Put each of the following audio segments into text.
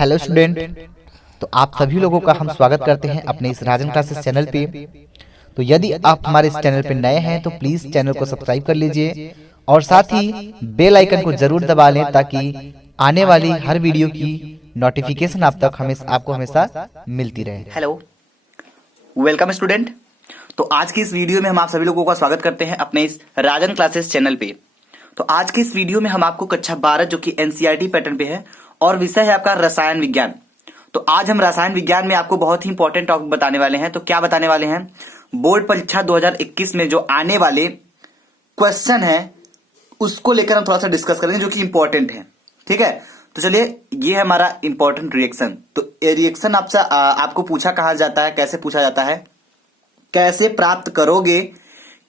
Hello student. तो आप सभी लोगों का हम स्वागत करते हैं अपने इस राजन क्लासेस चैनल पे। तो यदि आप हमारे इस चैनल पे नए हैं तो प्लीज़ चैनल को सब्सक्राइब कर लीजिए और साथ ही बेल आइकन को ज़रूर दबा लें ताकि आने वाली हर वीडियो की नोटिफिकेशन आपको हमेशा मिलती रहे। Hello, welcome student. तो आज की इस वीडियो में हम आप सभी लोगों का स्वागत करते हैं अपने इस राजन क्लासेस चैनल पे। तो आज की इस वीडियो में हम आपको कक्षा 12 जो कि एनसीईआरटी पैटर्न पे है और विषय है आपका रसायन विज्ञान। तो आज हम रसायन विज्ञान में आपको बहुत ही इंपॉर्टेंट टॉपिक बताने वाले हैं। तो क्या बताने वाले हैं? बोर्ड परीक्षा 2021 में जो आने वाले क्वेश्चन है उसको लेकर हम थोड़ा सा डिस्कस करेंगे जो कि इंपॉर्टेंट है। ठीक है, तो चलिए, ये है हमारा इंपॉर्टेंट रिएक्शन। तो रिएक्शन आपको पूछा कहा जाता है, कैसे पूछा जाता है, कैसे प्राप्त करोगे,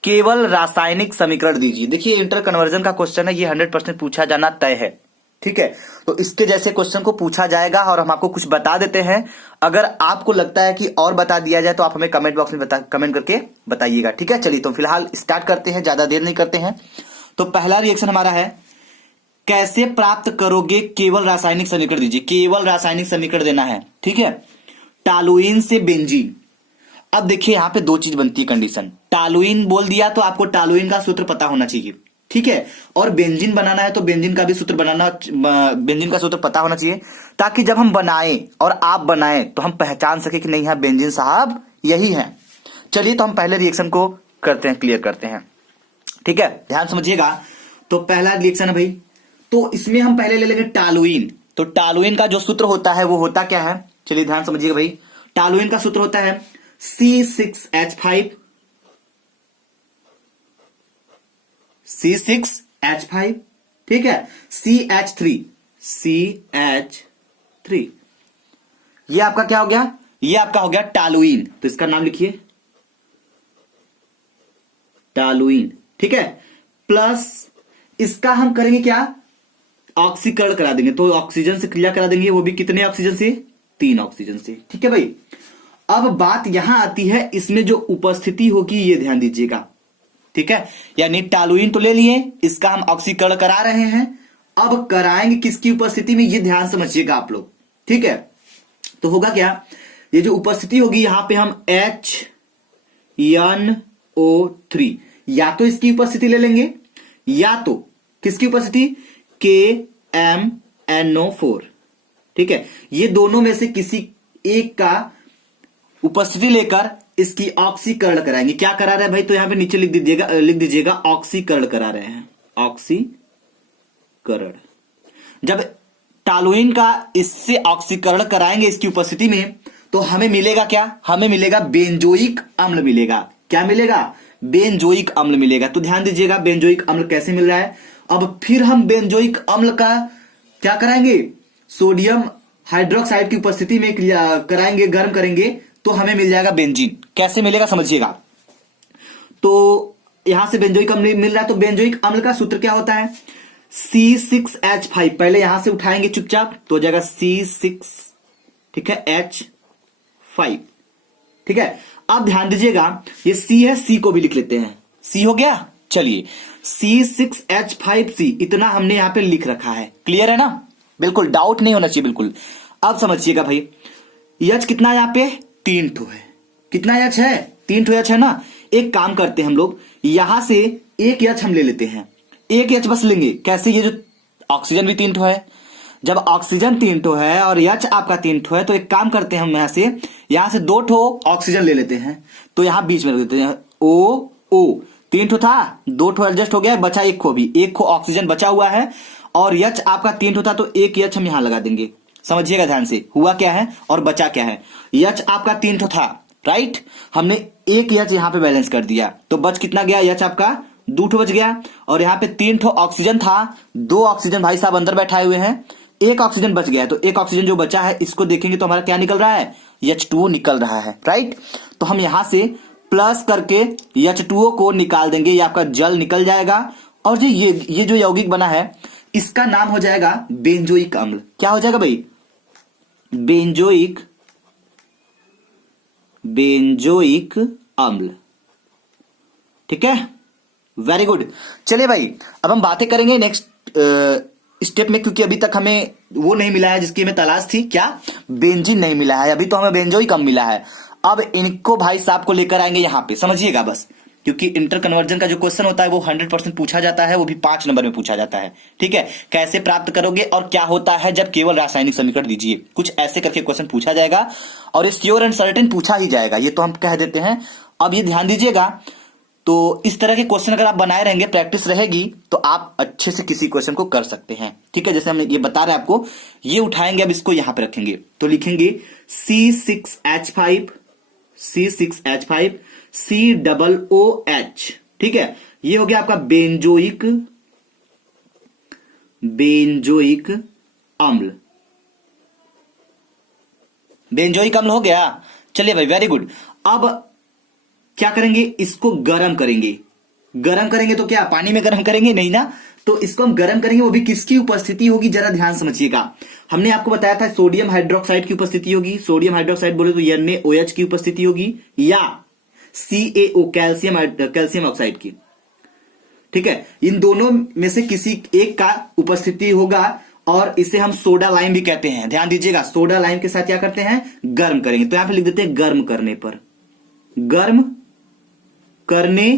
केवल रासायनिक समीकरण दीजिए। देखिए, इंटर कन्वर्जन का क्वेश्चन है, ये 100% पूछा जाना तय है। ठीक है, तो इसके जैसे क्वेश्चन को पूछा जाएगा और हम आपको कुछ बता देते हैं। अगर आपको लगता है कि और बता दिया जाए तो आप हमें कमेंट बॉक्स में कमेंट करके बताइएगा। ठीक है, चलिए तो फिलहाल स्टार्ट करते हैं, ज्यादा देर नहीं करते हैं। तो पहला रिएक्शन हमारा है, कैसे प्राप्त करोगे, केवल रासायनिक समीकरण दीजिए। केवल रासायनिक समीकरण देना है। ठीक है, टॉलुइन से बेंजीन। अब देखिए, यहां पे दो चीज बनती है कंडीशन। टॉलुइन बोल दिया तो आपको टॉलुइन का सूत्र पता होना चाहिए। ठीक है, और बेंजीन बनाना है तो बेंजीन का भी सूत्र बेंजीन का सूत्र पता होना चाहिए, ताकि जब हम बनाएं और आप बनाएं तो हम पहचान सके कि नहीं, हाँ बेंजीन साहब यही है। चलिए, तो हम पहले रिएक्शन को करते हैं, क्लियर करते हैं। ठीक है, ध्यान समझिएगा। तो पहला रिएक्शन है भाई, तो इसमें हम पहले ले लेंगे टॉलुइन। तो टॉलुइन का जो सूत्र होता है वो होता क्या है, चलिए ध्यान समझिएगा भाई। टॉलुइन का सूत्र होता है C6H5 C6H5। ठीक है, CH3 ये आपका क्या हो गया? ये आपका हो गया टॉलुइन। तो इसका नाम लिखिए टॉलुइन। ठीक है, प्लस इसका हम करेंगे क्या, ऑक्सीकरण करा देंगे। तो ऑक्सीजन से क्रिया करा देंगे, वो भी कितने ऑक्सीजन से? 3 ऑक्सीजन से। ठीक है भाई, अब बात यहां आती है, इसमें जो उपस्थिति होगी ये ध्यान दीजिएगा। ठीक है, यानी टॉलुइन तो ले लिए, इसका हम ऑक्सीकरण करा रहे हैं। अब कराएंगे किसकी उपस्थिति में, ये ध्यान समझिएगा आप लोग। ठीक है, तो होगा क्या, ये जो उपस्थिति होगी यहां पे हम HNO3 या तो इसकी उपस्थिति ले लेंगे या तो किसकी उपस्थिति, KMNO4। ठीक है, ये दोनों में से किसी एक का उपस्थिति लेकर इसकी ऑक्सीकरण कराएंगे। क्या करा रहे हैं भाई, तो यहां पे नीचे लिख दीजिएगा ऑक्सीकरण करा रहे हैं, ऑक्सीकरण। जब टॉलुइन का इससे ऑक्सीकरण कराएंगे इसकी उपस्थिति में, तो हमें मिलेगा क्या, हमें मिलेगा बेंजोइक अम्ल मिलेगा। क्या मिलेगा? बेंजोइक अम्ल मिलेगा। तो ध्यान दीजिएगा, बेंजोइक अम्ल कैसे मिल रहा है। अब फिर हम बेंजोइक अम्ल का क्या कराएंगे, सोडियम हाइड्रोक्साइड की उपस्थिति में कराएंगे, गर्म करेंगे, तो हमें मिल जाएगा बेंजीन। कैसे मिलेगा समझिएगा। तो यहां से बेंजोइक अम्ल मिल रहा है, तो बेंजोइक अम्ल का सूत्र क्या होता है, C6H5। पहले यहां से उठाएंगे चुपचाप, तो हो जाएगा C6, ठीक है, H5। ठीक है, अब ध्यान दीजिएगा, ये C है, C को भी लिख लेते हैं। C हो गया, चलिए C6H5C इतना हमने यहां पे लिख रखा है। क्लियर है ना, बिल्कुल डाउट नहीं होना चाहिए, बिल्कुल। अब समझिएगा भाई, H कितना है यहां पे, 3 ठो है। कितना H है? 3 ठो H है ना। एक काम करते हैं हम लोग, यहां से एक H हम ले लेते हैं, एक H बस लेंगे। कैसे, ये जो ऑक्सीजन भी 3 ठो है, जब ऑक्सीजन 3 ठो है और H आपका 3 ठो है, तो एक काम करते हैं हम यहां से 2 ठो ऑक्सीजन ले लेते हैं। तो यहां बीच में रख देते हैं O 3 ठो था, 2 ठो एडजस्ट हो गया, बचा एक खो भी, एक खो ऑक्सीजन बचा हुआ है, और H आपका 3 ठो था, तो एक H हम यहां लगा देंगे। समझिएगा ध्यान से, हुआ क्या है और बचा क्या है। H आपका 3 ठो था, राइट, हमने एक H यहां पे बैलेंस कर दिया, तो बच कितना गया, H आपका 2 ठो बच गया, और यहां पे 3 ठो ऑक्सीजन था, 2 ऑक्सीजन भाई साहब अंदर बैठाए हुए हैं, एक ऑक्सीजन बच गया। तो एक ऑक्सीजन जो बचा है, इसको देखेंगे तो हमारा क्या निकल रहा है, H2O निकल रहा है, राइट। तो हम यहां से प्लस करके H2O को निकाल देंगे, ये आपका जल निकल जाएगा, और जो ये जो यौगिक बना है इसका नाम हो जाएगा बेंजोइक अम्ल। क्या हो जाएगा भाई, बेंजोइक अम्ल। ठीक है, वेरी गुड। चलिए भाई, अब हम बातें करेंगे नेक्स्ट स्टेप में, क्योंकि अभी तक हमें वो नहीं मिला है जिसकी हमें तलाश थी, क्या, बेंजीन नहीं मिला है, अभी तो हमें बेंजोइक अम्ल मिला है। अब इनको भाई साहब को लेकर आएंगे यहाँ पे, समझिएगा बस, क्योंकि इंटर कन्वर्जन का जो क्वेश्चन होता है वो 100% पूछा जाता है, वो भी 5 नंबर में पूछा जाता है। ठीक है, कैसे प्राप्त करोगे और क्या होता है जब केवल रासायनिक समीकरण दीजिए, कुछ ऐसे करके क्वेश्चन पूछा जाएगा और ये श्योर एंड सर्टेन पूछा ही जाएगा, ये तो हम कह देते हैं। अब ये ध्यान दीजिएगा, तो इस तरह के क्वेश्चन अगर आप बनाए रहेंगे, प्रैक्टिस रहेगी, तो आप अच्छे से किसी क्वेश्चन को कर सकते हैं। ठीक है, जैसे हम ये बता रहे हैं आपको, ये उठाएंगे, अब इसको यहां पे रखेंगे, तो लिखेंगे C6H5 COOH। ठीक है, ये हो गया आपका बेंजोइक अम्ल, बेंजोइक अम्ल हो गया। चलिए भाई, वेरी गुड। अब क्या करेंगे, इसको गर्म करेंगे। गर्म करेंगे तो क्या पानी में गर्म करेंगे, नहीं ना, तो इसको हम गर्म करेंगे, वो भी किसकी उपस्थिति होगी, जरा ध्यान समझिएगा। हमने आपको बताया था सोडियम हाइड्रोक्साइड की उपस्थिति होगी, सोडियम हाइड्रोक्साइड बोले तो NaOH की उपस्थिति होगी, या CaO कैल्शियम ऑक्साइड की। ठीक है, इन दोनों में से किसी एक का उपस्थिति होगा और इसे हम सोडा लाइम भी कहते हैं। ध्यान दीजिएगा, सोडा लाइम के साथ क्या करते हैं, गर्म करेंगे, तो यहां पे लिख देते हैं गर्म करने पर, गर्म करने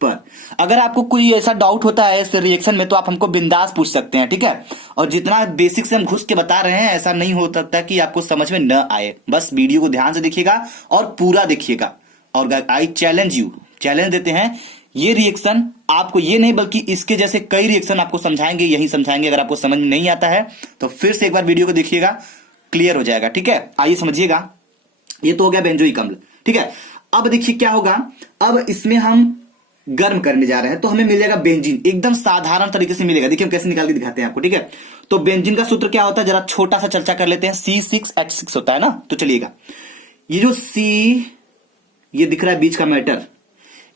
पर। अगर आपको कोई ऐसा डाउट होता है इस रिएक्शन में तो आप हमको बिंदास पूछ सकते हैं। ठीक है, और जितना बेसिक से हम घुस के बता रहे हैं, ऐसा नहीं हो सकता कि आपको समझ में न आए, बस वीडियो को ध्यान से देखिएगा और पूरा देखिएगा। और आई चैलेंज यू, चैलेंज देते हैं, ये रिएक्शन आपको ये नहीं बल्कि इसके जैसे कई रिएक्शन आपको समझाएंगे, यही समझाएंगे। अगर आपको समझ में नहीं आता है तो फिर से एक बार वीडियो को देखिएगा, क्लियर हो जाएगा। ठीक है, आइए समझिएगा। ये तो हो गया बेंजोइक अम्ल। ठीक है, अब देखिए क्या होगा, अब इसमें हम गर्म करने जा रहे हैं तो हमें मिलेगा बेंजीन, एकदम साधारण तरीके से मिलेगा। देखिए हम कैसे निकाल के दिखाते हैं आपको। ठीक है, तो बेंजीन का सूत्र क्या होता है, जरा छोटा सा चर्चा कर लेते हैं। C6H6 होता है ना, तो चलिएगा, ये जो C, ये दिख रहा है बीच का मैटर,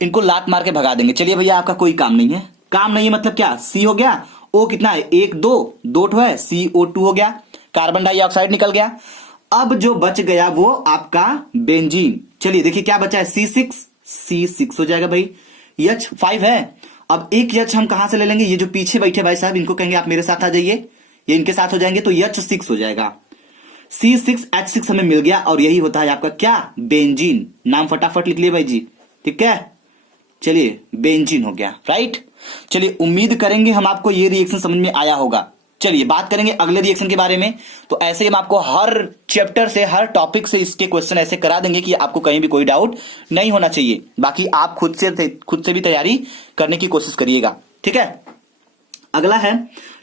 इनको लात मार के भगा देंगे। चलिए भैया, आपका कोई काम नहीं है, काम नहीं है मतलब क्या, C हो गया, O कितना है, 1 2 ठो है, CO2 हो गया, कार्बन डाइऑक्साइड निकल गया। अब जो बच गया वो आपका बेंजीन। चलिए देखिए क्या बचा है, C6 हो जाएगा भाई, H5 है। अब एक H हम कहां से ले लेंगे, ये जो पीछे बैठे भाई साहब, इनको कहेंगे आप मेरे साथ आ जाइए, ये इनके साथ हो जाएंगे, तो H6 हो जाएगा। C6H6 हमें मिल गया और यही होता है आपका क्या, बेंजीन। नाम फटाफट लिख लिए भाई जी। ठीक है, चलिए बेंजीन हो गया, राइट। चलिए उम्मीद करेंगे हम आपको ये रिएक्शन समझ में आया होगा। चलिए बात करेंगे अगले रिएक्शन के बारे में। तो ऐसे हम आपको हर चैप्टर से, हर टॉपिक से इसके क्वेश्चन ऐसे करा देंगे कि आपको कहीं भी कोई डाउट नहीं होना चाहिए। बाकी आप खुद से भी तैयारी करने की कोशिश करिएगा। ठीक है, अगला है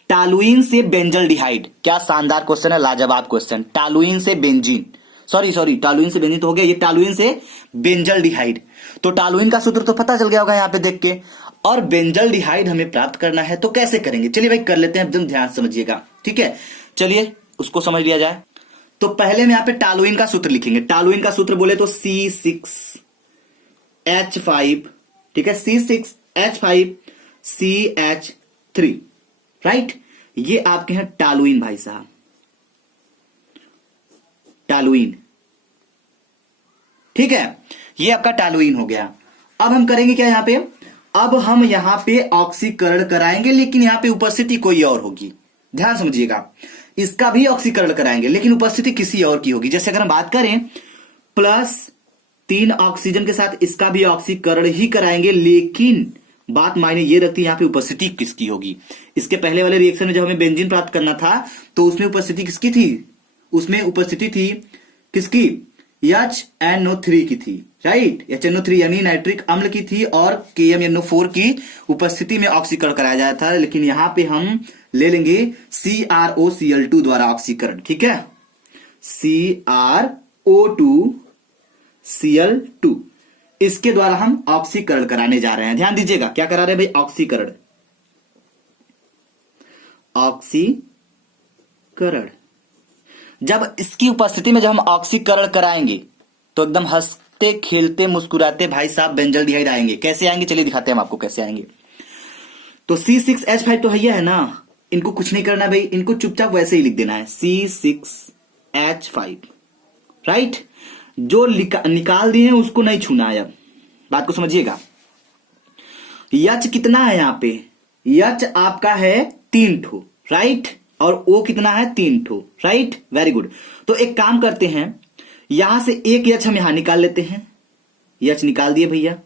टालुइन से बेंजल्डिहाइड। क्या शानदार क्वेश्चन है, लाजवाब क्वेश्चन। टालुइन से बेंजीन, सॉरी टालुइन से बेंजीन तो हो गया, ये टालुइन से बेंजल्डिहाइड। तो टालुइन का सूत्र तो पता चल गया होगा यहाँ पे देख के, और बेंजल्डिहाइड हमें प्राप्त करना है, तो कैसे करेंगे, चलिए भाई कर लेते हैं, एकदम ध्यान समझिएगा। ठीक है, चलिए उसको समझ लिया जाए। तो पहले हम यहाँ पे टालुइन का सूत्र लिखेंगे। टालुइन का सूत्र बोले तो C6H5, ठीक है, C6H5CH3, राइट। ये आपके हैं टालुइन भाई साहब, टालुइन। ठीक है, ये आपका टालुइन हो गया। अब हम करेंगे क्या यहाँ पे, अब हम यहां पे ऑक्सीकरण कराएंगे, लेकिन यहां पे उपस्थिति कोई और होगी। ध्यान समझिएगा, इसका भी ऑक्सीकरण कराएंगे लेकिन उपस्थिति किसी और की होगी। जैसे अगर हम बात करें +3 ऑक्सीजन के साथ इसका भी ऑक्सीकरण ही कराएंगे, लेकिन बात मायने ये रखती है यहाँ पे उपस्थिति किसकी होगी। इसके पहले वाले रिएक्शन में जब हमें बेंजीन प्राप्त करना था तो उसमें उपस्थिति किसकी थी, उसमें उपस्थिति थी किसकी, HNO3 की थी, राइट। HNO3 यानी नाइट्रिक अम्ल की थी, और KMNO4 की उपस्थिति में ऑक्सीकरण कराया जाता था। लेकिन यहां पे हम ले लेंगे CrOCl2 द्वारा ऑक्सीकरण। ठीक है, CrO2Cl2, इसके द्वारा हम ऑक्सीकरण कराने जा रहे हैं। ध्यान दीजिएगा क्या करा रहे हैं भाई, ऑक्सीकरण। ऑक्सीकरण जब इसकी उपस्थिति में जब हम ऑक्सीकरण कराएंगे तो एकदम हंसते खेलते मुस्कुराते भाई साहब बेंजल्डिहाइड आएंगे। कैसे आएंगे, चलिए दिखाते हैं हम आपको कैसे आएंगे। तो C6H5 तो है ना, इनको कुछ नहीं करना भाई, इनको चुपचाप वैसे ही लिख देना है C6H5, राइट। जो निकाल दिए हैं उसको नहीं छूना है। अब बात को समझिएगा, H कितना है यहाँ पे, H आपका है 3 ठो, राइट, और O कितना है 3 ठो, राइट, वेरी गुड। तो एक काम करते हैं, यहां से एक H हम यहां निकाल लेते हैं, H निकाल दिए भैया,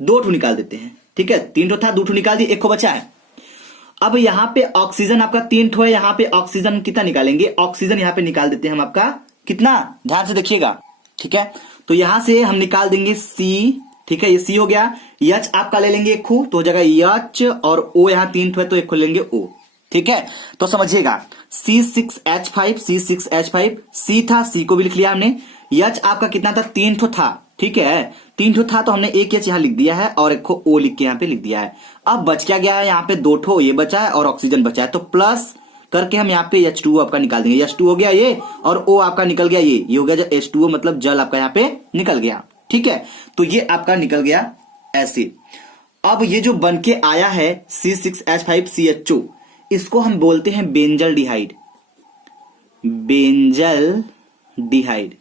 2 ठो निकाल देते हैं, ठीक है, 3 ठो था, 2 ठो निकाल दिए, 1 को बचा है। अब यहां पे ऑक्सीजन आपका 3 ठो है, यहां पे ऑक्सीजन कितना निकालेंगे, ऑक्सीजन यहां पे निकाल देते हैं हम आपका कितना, ध्यान से देखिएगा, ठीक है। तो यहां से हम निकाल देंगे C, ठीक है, ये C हो गया। H आपका ले लेंगे 1 खू, तो हो जाएगा H, और O यहां 3 ठो है तो 1 खू लेंगे O, ठीक है। तो समझिएगा C6H5, C6H5, C था, C को भी लिख लिया हमने। H आपका कितना था, 3 ठो था, ठीक है, 3 ठो था तो हमने एक H यहां लिख दिया है और 1 को O लिख के यहां पे लिख दिया है। अब बच क्या गया है, यहां पे 2 ठो ये बचा है और ऑक्सीजन बचा है, तो प्लस करके हम यहाँ पे H2O आपका निकाल देंगे, H2 हो गया ये, और O आपका निकल गया ये हो गया H2O, मतलब जल आपका यहाँ पे निकल गया, ठीक है। तो ये आपका निकल गया ऐसे। अब ये जो बन के आया है C6H5CHO, इसको हम बोलते हैं बेंजल डिहाइड, बेंजल डिहाइड,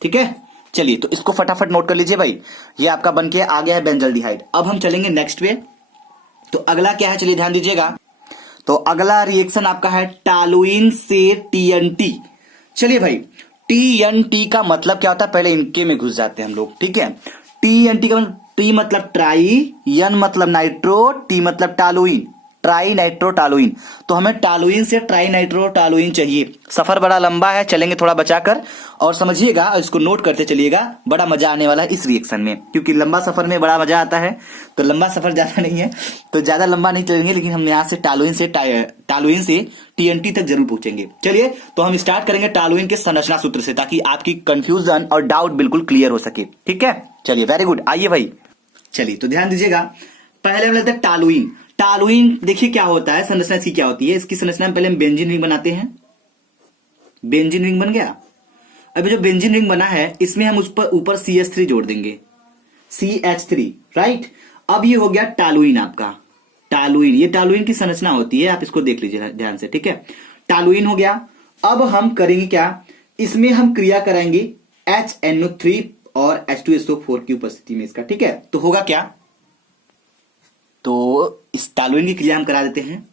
ठीक है। चलिए तो इसको फटाफट नोट कर लीजिए भाई, ये आपका बन के आ गया है बेंजल डिहाइड। अब हम चलेंगे नेक्स्ट पे, तो अगला क्या है, चलिए ध्यान दीजिएगा। तो अगला रिएक्शन आपका है टालुइन से TNT। चलिए भाई, TNT का मतलब क्या होता है, पहले इनके में घुस जाते हैं हम लोग, ठीक है। TNT का मतलब, T मतलब ट्राई, N मतलब नाइट्रो, T मतलब टालुइन, ट्राई नाइट्रो टालुइन। तो हमें टालुइन से ट्राई नाइट्रो टालुइन चाहिए। सफर बड़ा लंबा है, चलेंगे थोड़ा बचाकर और समझिएगा, इसको नोट करते चलिएगा, बड़ा मजा आने वाला है इस रिएक्शन में, क्योंकि लंबा सफर में बड़ा मजा आता है। तो लंबा सफर ज्यादा नहीं है, तो ज्यादा लंबा नहीं चलेंगे, लेकिन हम यहाँ से टालुइन से TNT तक जरूर पहुंचेंगे। चलिए तो हम स्टार्ट करेंगे टालुइन के संरचना सूत्र से, ताकि आपकी कंफ्यूजन और डाउट बिल्कुल क्लियर हो सके, ठीक है। चलिए वेरी गुड, आइए भाई, चलिए तो ध्यान दीजिएगा। पहले हम लेते हैं टालुइन। टालुइन देखिए क्या होता है, संरचना इसकी क्या होती है। इसकी संरचना में पहले हम बेंजीन रिंग बनाते हैं, बेंजीन रिंग बन गया। अभी जो बेंजीन रिंग बना है, इसमें हम उस पर ऊपर CH3 जोड़ देंगे, CH3, राइट। अब ये हो गया टालुइन आपका, टालुइन, ये टालुइन की संरचना होती है, आप इसको देख लीजिए ध्यान से, ठीक है। टालुइन हो गया। अब हम करेंगे क्या, इसमें हम क्रिया कराएंगे HNO3 और H2SO4 की उपस्थिति में इसका, ठीक है। तो होगा क्या, तो इस टालुइन की क्रिया हम करा देते हैं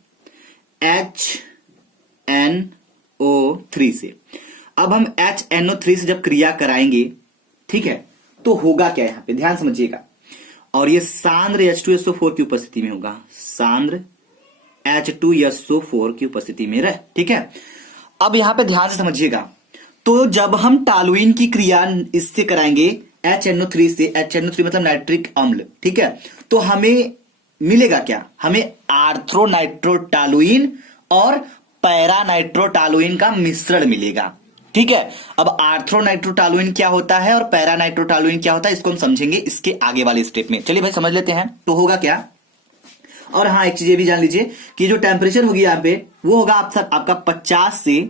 HNO3 से। अब हम HNO3 से जब क्रिया कराएंगे, ठीक है, तो होगा क्या, यहां पे ध्यान समझिएगा, और ये सांद्र H2SO4 की उपस्थिति में होगा, सांद्र H2SO4 की उपस्थिति में रह, ठीक है। अब यहां पे ध्यान से समझिएगा, तो जब हम टालुइन की क्रिया इससे कराएंगे HNO3 से, HNO3 मतलब नाइट्रिक अम्ल, ठीक है, तो हमें मिलेगा क्या, हमें आर्थ्रोनाइट्रोटालुइन और पैरानाइट्रोटालुइन का मिश्रण मिलेगा, ठीक है। अब आर्थ्रोनाइट्रोटालुइन क्या होता है और पैरानाइट्रोटालुइन क्या होता है, इसको हम समझेंगे इसके आगे वाले स्टेप में। चलिए भाई समझ लेते हैं, तो होगा क्या। और हाँ, एक चीज ये भी जान लीजिए कि जो टेम्परेचर होगी यहाँ पे, वो होगा आपका 50 से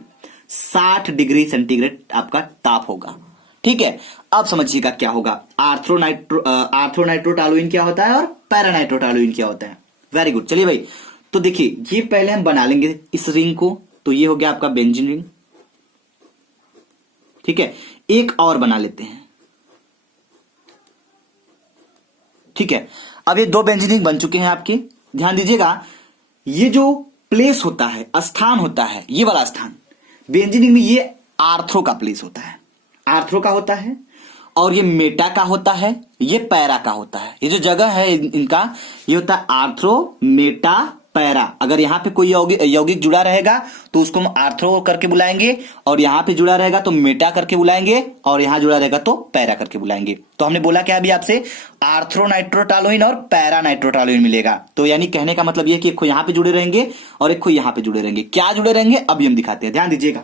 60 डिग्री सेंटीग्रेड आपका ताप होगा, ठीक है। अब समझिएगा क्या होगा, आर्थ्रोनाइट्रोटालुइन क्या होता है और पैरानाइट्रोटालुइन क्या होता है। वेरी गुड, चलिए भाई, तो देखिए ये पहले हम बना लेंगे इस रिंग को, तो ये हो गया आपका बेंजीन रिंग, ठीक है। एक और बना लेते हैं, ठीक है। अब ये 2 बेंजीन रिंग बन चुके हैं आपके। ध्यान दीजिएगा, ये जो प्लेस होता है, स्थान होता है, ये वाला स्थान बेंजीन रिंग में, ये आर्थ्रो का प्लेस होता है, आर्थ्रो का होता है, और ये मेटा का होता है, ये पैरा का होता है। ये जो जगह है इनका, ये होता है आर्थ्रो, मेटा, पैरा। अगर यहां पे कोई यौगिक जुड़ा रहेगा तो उसको हम आर्थ्रो करके बुलाएंगे, और यहां पे जुड़ा रहेगा तो मेटा करके बुलाएंगे, और यहां जुड़ा रहेगा तो पैरा करके बुलाएंगे। तो हमने बोला क्या अभी आपसे, आर्थ्रोनाइट्रोटालुइन और पैरानाइट्रोटालुइन मिलेगा। तो यानी कहने का मतलब ये कि एक को यहां पे जुड़े रहेंगे और एक को यहां पे जुड़े रहेंगे। क्या जुड़े रहेंगे अभी हम दिखाते हैं, ध्यान दीजिएगा।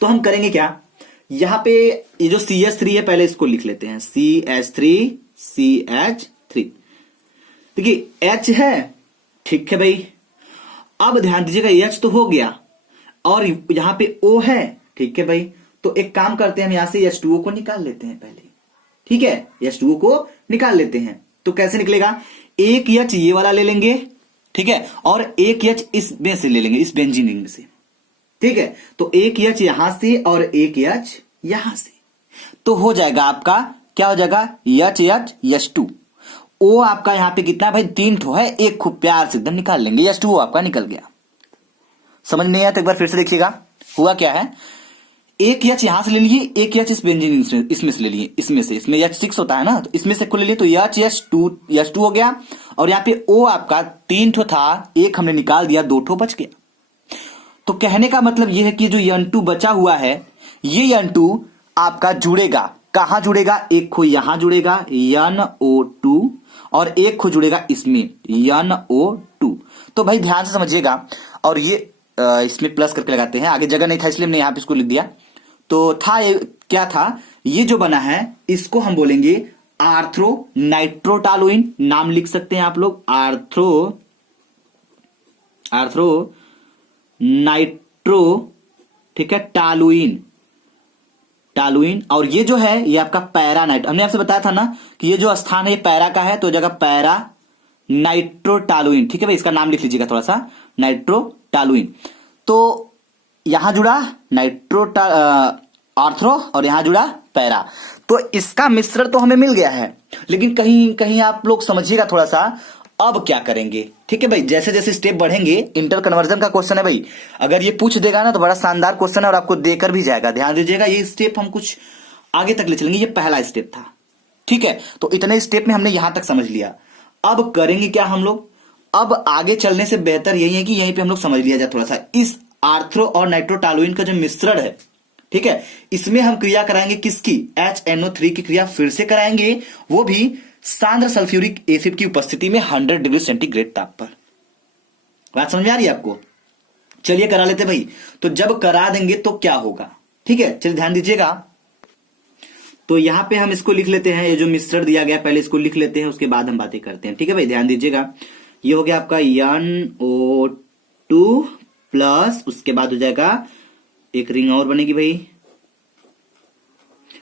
तो हम करेंगे क्या, यहां पे ये जो CH3 है, पहले इसको लिख लेते हैं, CH3 देखिए H है, ठीक है भाई। अब ध्यान दीजिएगा, H तो हो गया और यहां पे O है, ठीक है भाई। तो एक काम करते हैं, हम यहां से H2O को निकाल लेते हैं पहले, ठीक है, H2O को निकाल लेते हैं। तो कैसे निकलेगा, एक H ये वाला ले लेंगे, ठीक है, और एक H इसमें से ले लेंगे, इस बेंजीन रिंग में से, ठीक है। तो एक H यहां से और एक H यहां से, तो हो जाएगा आपका क्या हो जाएगा, HH H2। ओ आपका यहाँ पे कितना है भाई, 3 ठो है, एक खूब प्यार से एकदम निकाल लेंगे, H2O आपका निकल गया। समझ नहीं आया तो एक बार फिर से देखिएगा, हुआ क्या है, एक H यहां से ले लिए, एक H इस बेंजीन इसमें से ले लिए, इसमें H6 होता है ना, तो इसमें से को ले लिए, तो H2 हो गया। और यहाँ पे O आपका 3 ठो था, एक हमने निकाल दिया, 2 ठो बच गया। तो कहने का मतलब यह है कि जो N2 बचा हुआ है, ये N2 आपका जुड़ेगा, कहां जुड़ेगा, एक खो यहां जुड़ेगा NO2 और एक खो जुड़ेगा इसमें NO2। तो भाई ध्यान से समझिएगा, और ये इसमें प्लस करके लगाते हैं, आगे जगह नहीं था इसलिए हमने यहां पे इसको लिख दिया। तो था ये क्या था, ये जो बना है इसको हम बोलेंगे आर्थ्रो नाइट्रोटालुइन, नाम लिख सकते हैं आप लोग, आर्थ्रो नाइट्रो, ठीक है, टालुइन। और ये जो है ये आपका पैरा नाइट, हमने आपसे बताया था ना कि ये जो स्थान है ये पैरा का है, तो जगह पैरा नाइट्रोटालुइन, ठीक है भाई, इसका नाम लिख लीजिएगा थोड़ा सा, नाइट्रोटालुइन। तो यहां जुड़ा आर्थ्रो और यहां जुड़ा पैरा, तो इसका मिश्रण तो हमें मिल गया है, लेकिन कहीं कहीं आप लोग समझिएगा थोड़ा सा, अब क्या करेंगे, ठीक है भाई, जैसे जैसे स्टेप बढ़ेंगे, इंटर कन्वर्जन का क्वेश्चन है भाई, अगर ये पूछ देगा ना तो बड़ा शानदार क्वेश्चन है और आपको देकर भी जाएगा, ध्यान दीजिएगा, ये स्टेप हम कुछ आगे तक ले चलेंगे, ये पहला स्टेप था, ठीक है। तो इतने स्टेप में हमने यहां तक समझ लिया, अब करेंगे क्या हम लोग, अब आगे चलने से बेहतर यही है कि यहीं पे हम लोग समझ लिया जाए थोड़ा सा, इस आर्थ्रो और नाइट्रोटालुइन का जो मिश्रण है, ठीक है, इसमें हम क्रिया कराएंगे किसकी, HNO3 की क्रिया फिर से कराएंगे, वो भी सांद्र सल्फ्यूरिक एसिड की उपस्थिति में 100 डिग्री सेंटीग्रेड ताप पर। बात समझ में आ रही है आपको, चलिए करा लेते भाई। तो जब करा देंगे तो क्या होगा, ठीक है, चलिए ध्यान दीजिएगा। तो यहां पे हम इसको लिख लेते हैं, ये जो मिश्रण दिया गया पहले इसको लिख लेते हैं, उसके बाद हम बातें करते हैं, ठीक है भाई, ध्यान दीजिएगा। ये हो गया आपका NO2 प्लस, उसके बाद हो जाएगा एक रिंग और बनेगी भाई,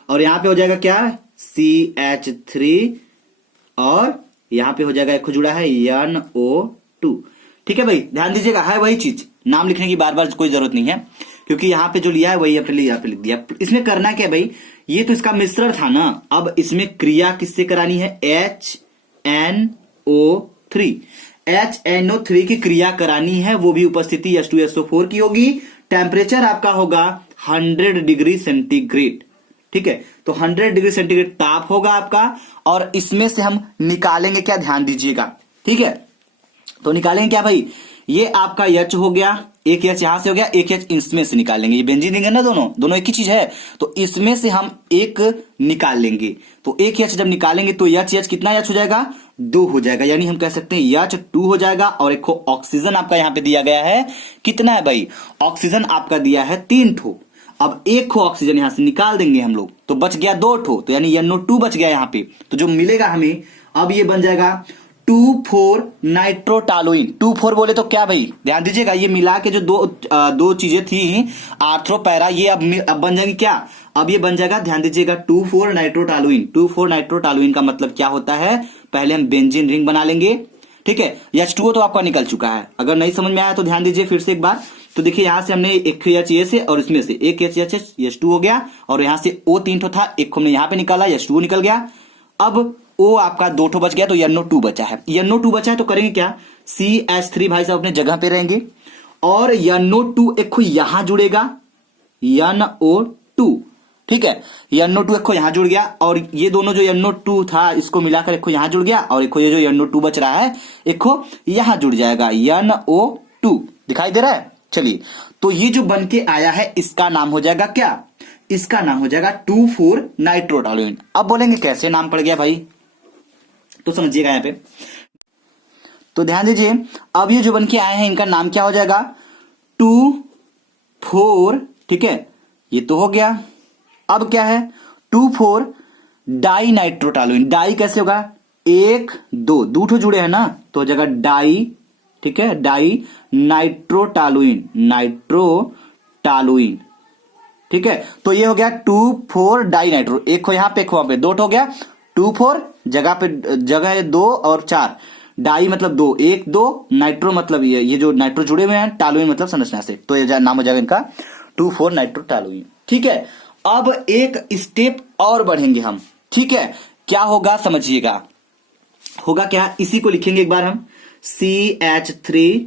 और यहां पे हो जाएगा क्या, CH3, और यहां पे हो जाएगा एक जुड़ा है NO2, ठीक है भाई, ध्यान दीजिएगा, है वही चीज, नाम लिखने की बार बार कोई जरूरत नहीं है, क्योंकि यहां पे जो लिया है वही यहां पे लिख दिया। इसमें करना क्या भाई, ये तो इसका मिश्रण था ना, अब इसमें क्रिया किससे करानी है, HNO3 की क्रिया करानी है, वो भी उपस्थिति H2SO4 की होगी, टेम्परेचर आपका होगा 100 डिग्री सेंटीग्रेड, ठीक है, तो 100 डिग्री सेंटीग्रेड ताप होगा आपका, और इसमें से हम निकालेंगे क्या, ध्यान दीजिएगा, ठीक है। तो निकालेंगे क्या भाई, ये आपका H हो गया, एक H यहां से हो गया, एक H इसमें से निकाल लेंगे, ये बेंजीन रिंग है ना, दोनों एक ही चीज है, तो इसमें से हम एक निकाल लेंगे, तो एक H जब निकालेंगे तो H कितना H हो जाएगा, 2 हो जाएगा, यानी हम कह सकते हैं H2 हो जाएगा। और एक ऑक्सीजन आपका यहां पे दिया गया है, कितना है भाई, ऑक्सीजन आपका दिया है 3 ठो, अब एक खो ऑक्सीजन यहां से निकाल देंगे हम लोग, तो बच गया 2 ठो, तो यानी NO2 बच गया यहाँ पे, तो जो मिलेगा हमें, अब ये बन जाएगा 2,4 नाइट्रोटालुइन। 2,4 बोले तो क्या भाई, ध्यान दीजिएगा, ये मिला के जो दो चीजें थी आर्थ्रो पैरा, ये अब बन जाएंगी क्या, अब ये बन जाएगा, ध्यान दीजिएगा, 2,4 नाइट्रोटालुइन। 2,4 नाइट्रोटालुइन का मतलब क्या होता है, पहले हम बेंजीन रिंग बना लेंगे, ठीक है। H2O तो आपका निकल चुका है, अगर नहीं समझ में आया तो ध्यान दीजिए फिर से एक बार। तो देखिए यहां से हमने एक H ये से और इसमें से एक H H2 हो गया, और यहां से O 3 ठो था, एक हमने यहां पे निकाला, H2O निकल गया, अब O आपका 2 ठो बच गया, तो NO2 बचा है। NO2 बचा है तो करेंगे क्या, CH3 भाई साहब अपने जगह पे रहेंगे, और NO2 एक खो यहां जुड़ेगा, NO2, ठीक है, NO2 एक खो यहां जुड़ गया, और ये दोनों जो NO2 था इसको मिलाकर एक खो यहां जुड़ गया, और एक खो ये जो NO2 बच रहा है एक खो यहां जुड़ जाएगा, NO2, दिखाई दे रहा है। चलिए, तो ये जो बन के आया है इसका नाम हो जाएगा क्या, इसका नाम हो जाएगा 2,4 नाइट्रोटालुइन। अब बोलेंगे कैसे नाम पड़ गया भाई, तो समझिएगा यहां पे, तो ध्यान दीजिए, अब ये जो बन के आए हैं इनका नाम क्या हो जाएगा, 2,4, ठीक है, ये तो हो गया। अब क्या है, 2,4 डाई नाइट्रोटालुइन। डाई कैसे होगा, 1 2 ठो जुड़े हैं ना, तो जगह डाई, ठीक है, डाई नाइट्रोटालुइन, नाइट्रोटालुइन, ठीक है। तो ये हो गया 2,4 डाई नाइट्रो, एक हो यहां पे एक हो वहां पे, 2 हो गया, 2,4 जगह पे जगह 2 और 4, डाई मतलब 2, 1 2, नाइट्रो मतलब ये जो नाइट्रो जुड़े हुए हैं, टालुइन मतलब संरचना से, तो ये नाम हो जाएगा इनका 2,4 नाइट्रोटालुइन, ठीक है। अब एक स्टेप और बढ़ेंगे हम, ठीक है, क्या होगा समझिएगा, होगा क्या, इसी को लिखेंगे एक बार हम CH3,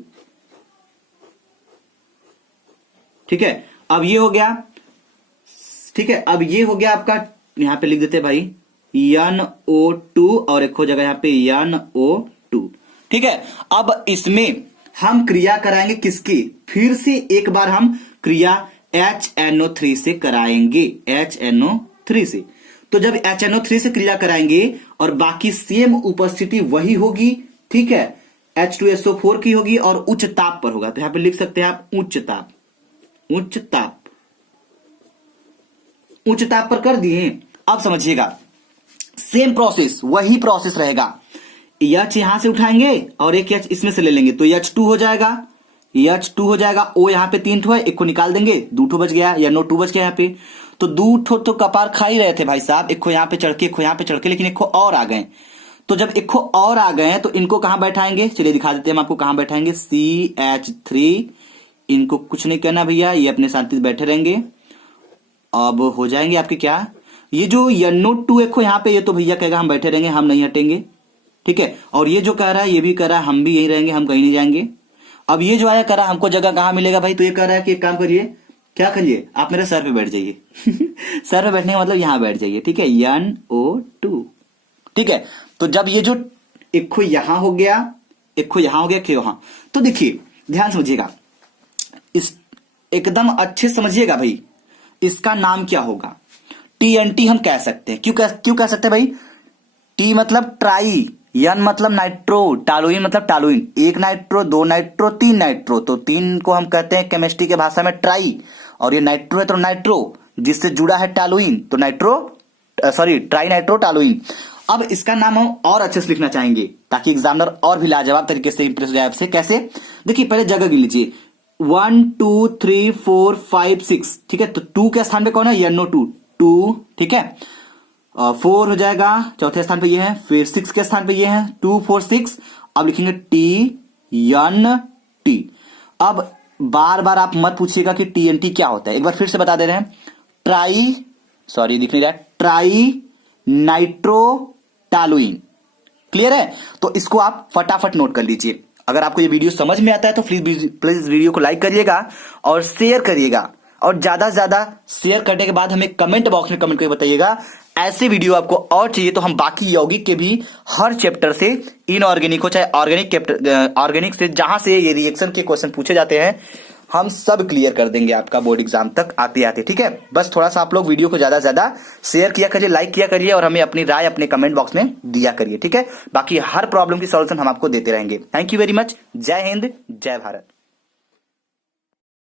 ठीक है। अब ये हो गया, ठीक है। अब ये हो गया आपका, यहां पे लिख देते हैं भाई NO2 और एक हो जाएगा यहां पे NO2, ठीक है। अब इसमें हम क्रिया कराएंगे किसकी, फिर से एक बार हम क्रिया HNO3 से कराएंगे, HNO3 से। तो जब HNO3 से क्रिया कराएंगे और बाकी सेम उपस्थिति वही होगी, ठीक है, H2SO4 की होगी और उच्च ताप पर होगा। तो यहां पे लिख सकते हैं आप उच्च ताप, उच्च ताप, उच्च ताप पर कर दिए। अब समझिएगा सेम प्रोसेस, वही प्रोसेस रहेगा। H यहां से उठाएंगे और एक H इसमें से ले लेंगे, तो H2 हो जाएगा, H2 हो जाएगा। O यहां पे 3 ठो है, एक को निकाल देंगे, 2 ठो बच गया, या NO2 बच गया यहां पे। तो 2 ठो तो कपार खा ही रहे थे भाई साहब, एक को यहां पे चढ़ के, एक को यहां पे चढ़ के, लेकिन एक को और आ गए। तो जब एक को और आ गए तो इनको कहां बैठाएंगे, चलिए दिखा देते हैं हम आपको कहां बैठाएंगे। CH3, इनको कुछ नहीं करना भैया, ये अपने शांति से बैठे रहेंगे। अब हो जाएंगे आपके क्या, ये जो NO2 एक यहाँ पे, ये तो भैया कहेगा हम बैठे रहेंगे, हम नहीं हटेंगे, ठीक है। और ये जो कह रहा है, ये भी कह रहा है हम भी यहीं रहेंगे, हम कहीं नहीं जाएंगे। अब ये जो आया कह रहा है हमको जगह कहां मिलेगा भाई, तो ये कह रहा है कि एक काम करिए, क्या करिए, आप मेरे सर पे बैठ जाइए सर पे बैठने का मतलब यहां बैठ जाइए, ठीक है, NO2, ठीक है। तो जब ये जो एक खो यहां हो गया, एक खो यहां हो गया, क्यों वहां, तो देखिए ध्यान समझिएगा, इस एकदम अच्छे समझिएगा भाई, इसका नाम क्या होगा, TNT हम कह सकते हैं। क्यों कह सकते हैं भाई, T मतलब ट्राई, N मतलब नाइट्रो, टालुइन मतलब टालुइन, 1 नाइट्रो, 2 नाइट्रो, 3 नाइट्रो। तो 3 को हम कहते हैं केमिस्ट्री के भाषा में ट्राई, और ये नाइट्रो है तो नाइट्रो, जिससे जुड़ा है टालुइन, तो ट्राई नाइट्रो टालुइन। अब इसका नाम हम और अच्छे से लिखना चाहेंगे ताकि एग्जामिनर और भी लाजवाब तरीके से इंप्रेस हो जाए आपसे। कैसे, देखिए पहले जगह गिन लीजिए, 1 2 3 4 5 6, ठीक है। तो 2 के स्थान पे कौन है, NO2, 2, ठीक है। 4 हो जाएगा, चौथे स्थान पे ये है, फिर 6 के स्थान पे ये है, 2 4 6। अब लिखेंगे TNT। अब बार बार आप मत पूछिएगा कि TNT क्या होता है, एक बार फिर से बता दे रहे हैं, दिख नहीं रहा है, ट्राई नाइट्रो टालुइन, क्लियर है। तो इसको आप फटाफट नोट कर लीजिए। अगर आपको ये वीडियो समझ में आता है तो प्लीज वीडियो को लाइक करिएगा और शेयर करिएगा, और ज्यादा से ज्यादा शेयर करने के बाद हमें कमेंट बॉक्स में कमेंट करके बताइएगा ऐसे वीडियो आपको और चाहिए, तो हम बाकी यौगिक के भी हर चैप्टर से, इनऑर्गेनिक हो चाहे ऑर्गेनिक से, जहां से ये रिएक्शन के क्वेश्चन पूछे जाते हैं, हम सब क्लियर कर देंगे आपका बोर्ड एग्जाम तक आते आते, ठीक है। बस थोड़ा सा आप लोग वीडियो को ज्यादा से ज्यादा शेयर किया करिए, लाइक किया करिए, और हमें अपनी राय अपने कमेंट बॉक्स में दिया करिए, ठीक है। बाकी हर प्रॉब्लम की सॉल्यूशन हम आपको देते रहेंगे। Thank you very much. जय हिंद, जय भारत।